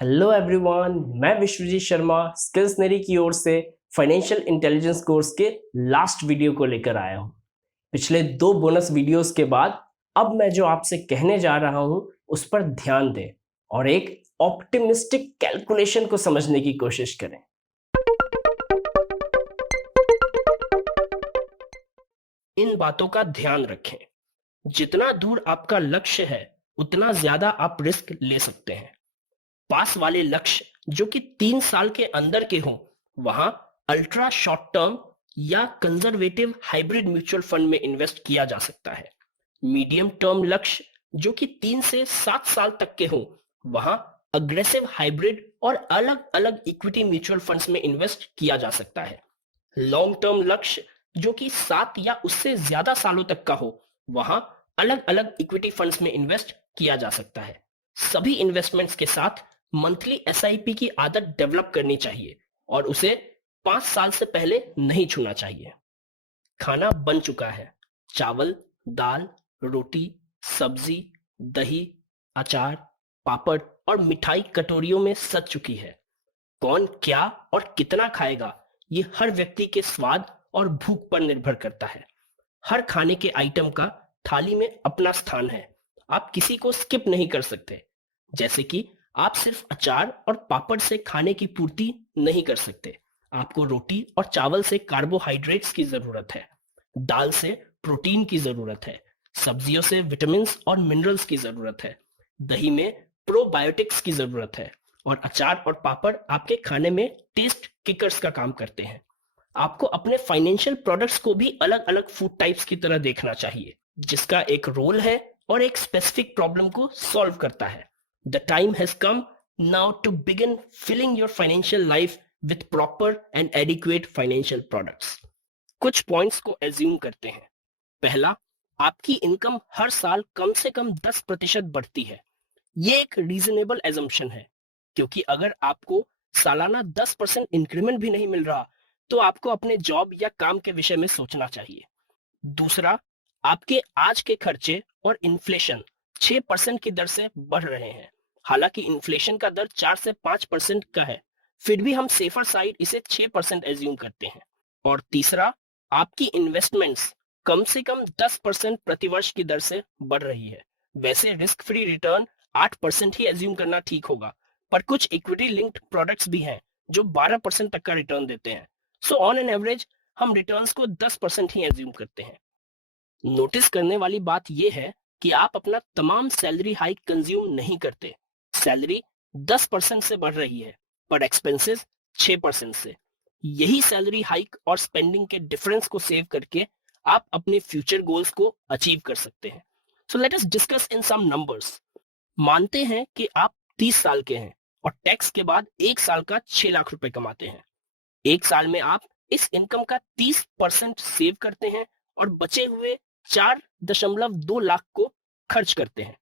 Hello everyone, मैं Vishwajeet Sharma skills नरी की ओर से फाइनेंशियल इंटेलिजेंस कोर्स के लास्ट वीडियो को लेकर आया हूं। पिछले 2 बोनस वीडियोस के बाद अब मैं जो आपसे कहने जा रहा हूं उस पर ध्यान दें और एक ऑप्टिमिस्टिक कैलकुलेशन को समझने की कोशिश करें। इन बातों का ध्यान रखें। जितना दूर आपका लक्ष्य है उतना ज्यादा आप रिस्क ले सकते हैं। पास वाले लक्ष्य जो कि 3 साल के अंदर के हों, वहां अल्ट्रा शॉर्ट टर्म या कंजर्वेटिव हाइब्रिड म्यूचुअल फंड में इन्वेस्ट किया जा सकता है। मीडियम टर्म लक्ष्य जो कि 3 से 7 साल तक के हों, वहां अग्रेसिव हाइब्रिड और अलग अलग इक्विटी म्यूचुअल फंड्स में इन्वेस्ट किया जा सकता है। लॉन्ग टर्म लक्ष्य जो कि 7 या उससे ज्यादा सालों तक का हो, वहां अलग अलग इक्विटी फंड्स में इन्वेस्ट किया जा सकता है। सभी इन्वेस्टमेंट्स के साथ मंथली एसआईपी की आदत डेवलप करनी चाहिए और उसे 5 साल से पहले नहीं छूना चाहिए। खाना बन चुका है। चावल, दाल, रोटी, सब्जी, दही, अचार, पापड़ और मिठाई कटोरियों में सज चुकी है। कौन क्या और कितना खाएगा, ये हर व्यक्ति के स्वाद और भूख पर निर्भर करता है। हर खाने के आइटम का थाली में अपना स्थान है। आप किसी को स्किप नहीं कर सकते। जैसे कि आप सिर्फ अचार और पापड़ से खाने की पूर्ति नहीं कर सकते। आपको रोटी और चावल से कार्बोहाइड्रेट्स की जरूरत है। दाल से प्रोटीन की जरूरत है। सब्जियों से विटामिन और मिनरल्स की जरूरत है। दही में प्रोबायोटिक्स की जरूरत है। और अचार और पापड़ आपके खाने में टेस्ट किकर्स का काम करते हैं। आपको अपने फाइनेंशियल प्रोडक्ट्स को भी अलग अलग फूड टाइप्स की तरह देखना चाहिए, जिसका एक रोल है और एक स्पेसिफिक प्रॉब्लम को सॉल्व करता है। The time has come now to begin filling your financial life with proper and adequate financial products. कुछ पॉइंट्स को एज्यूम करते हैं। पहला, आपकी इनकम हर साल कम से कम 10% बढ़ती है। ये एक रीजनेबल एजम्पशन है, क्योंकि अगर आपको सालाना 10% इंक्रीमेंट भी नहीं मिल रहा तो आपको अपने जॉब या काम के विषय में सोचना चाहिए। दूसरा, आपके आज के खर्चे और इन्फ्लेशन 6% की दर से बढ़ रहे हैं। हालांकि इन्फ्लेशन का दर 4 से 5% का है, फिर भी हम सेफर साइड इसे 6% एज्यूम करते हैं। और तीसरा, आपकी इन्वेस्टमेंट्स कम से कम 10% प्रतिवर्ष की दर से बढ़ रही है। वैसे रिस्क फ्री रिटर्न 8% ही एज्यूम करना ठीक होगा, पर कुछ इक्विटी लिंक्ड प्रोडक्ट्स भी हैं जो 12% तक का रिटर्न देते हैं। सो ऑन एन एवरेज हम रिटर्न्स को 10% ही एज्यूम करते हैं। नोटिस करने वाली बात यह है कि आप अपना तमाम सैलरी हाइक कंज्यूम नहीं करते। सैलरी 10% से बढ़ रही है, पर एक्सपेंसेस 6% से। यही सैलरी हाइक और स्पेंडिंग के डिफरेंस को सेव करके आप अपने फ्यूचर गोल्स को अचीव कर सकते हैं। So let us discuss in some numbers. मानते हैं कि आप 30 साल के हैं और टैक्स के बाद 1 साल का 6 लाख रुपए कमाते हैं। 1 साल में आप इस इनकम का 30% सेव करते हैं और बचे हुए 4.2 लाख को खर्च करते हैं।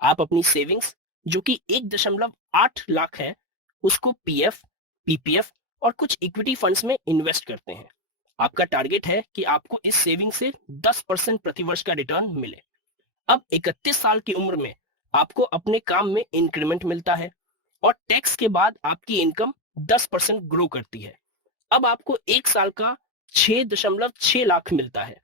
आप अपनी सेविंग्स जो कि 1.8 लाख है, उसको पीएफ, पीपीएफ और कुछ इक्विटी फंड्स में इन्वेस्ट करते हैं। आपका टारगेट है कि आपको इस सेविंग से 10% प्रतिवर्ष का रिटर्न मिले। अब 31 साल की उम्र में आपको अपने काम में इंक्रीमेंट मिलता है और टैक्स के बाद आपकी इनकम 10% ग्रो करती है। अब आपको 1 साल का 6.6 लाख मिलता है।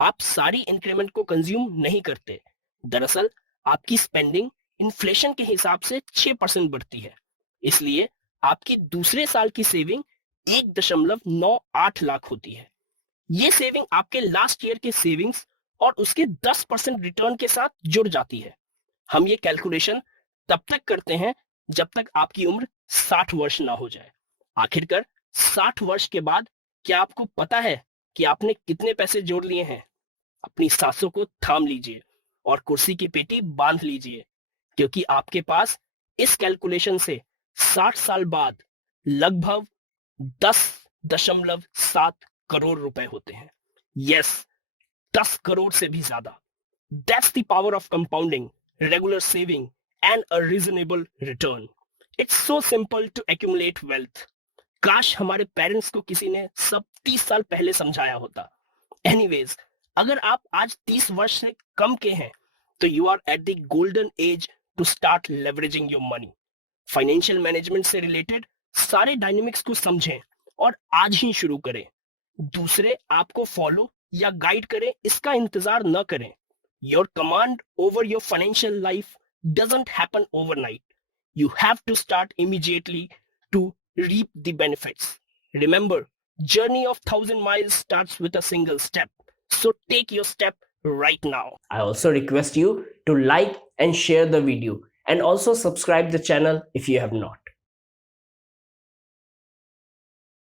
आप सारी इंक्रीमेंट को कंज्यूम नहीं करते। दरअसल आपकी स्पेंडिंग इन्फ्लेशन के हिसाब से 6% बढ़ती है, इसलिए आपकी दूसरे साल की सेविंग 1.98 लाख होती है। ये सेविंग आपके लास्ट ईयर के सेविंग्स और उसके 10% रिटर्न के साथ जुड़ जाती है। हम ये कैलकुलेशन तब तक करते हैं जब तक आपकी उम्र 60 वर्ष ना हो जाए। आखिरकार 60 वर्ष के बाद क्या आपको पता है कि आपने कितने पैसे जोड़ लिए हैं? अपनी सांसों को थाम लीजिए और कुर्सी की पेटी बांध लीजिए, क्योंकि आपके पास इस कैलकुलेशन से 60 साल बाद लगभग 10.7 करोड़ रुपए होते हैं। यस, 10 करोड़ से भी ज्यादा। That's the power of compounding, regular saving and a reasonable return. It's so simple to accumulate wealth. काश हमारे पेरेंट्स को किसी ने सब 30 साल पहले समझाया होता। एनीवेज, अगर आप आज 30 वर्ष से कम के हैं तो you are at the golden age to start leveraging your money. Financial management से रिलेटेड सारे डायनेमिक्स को समझें और आज ही शुरू करें। दूसरे आपको फॉलो या गाइड करें, इसका इंतजार न करें। Your command over your financial life doesn't happen overnight. You have to start immediately to reap the benefits. Remember, journey of 1,000 miles starts with a single step. So take your step right now. I also request you to like and share the video and also subscribe the channel if you have not.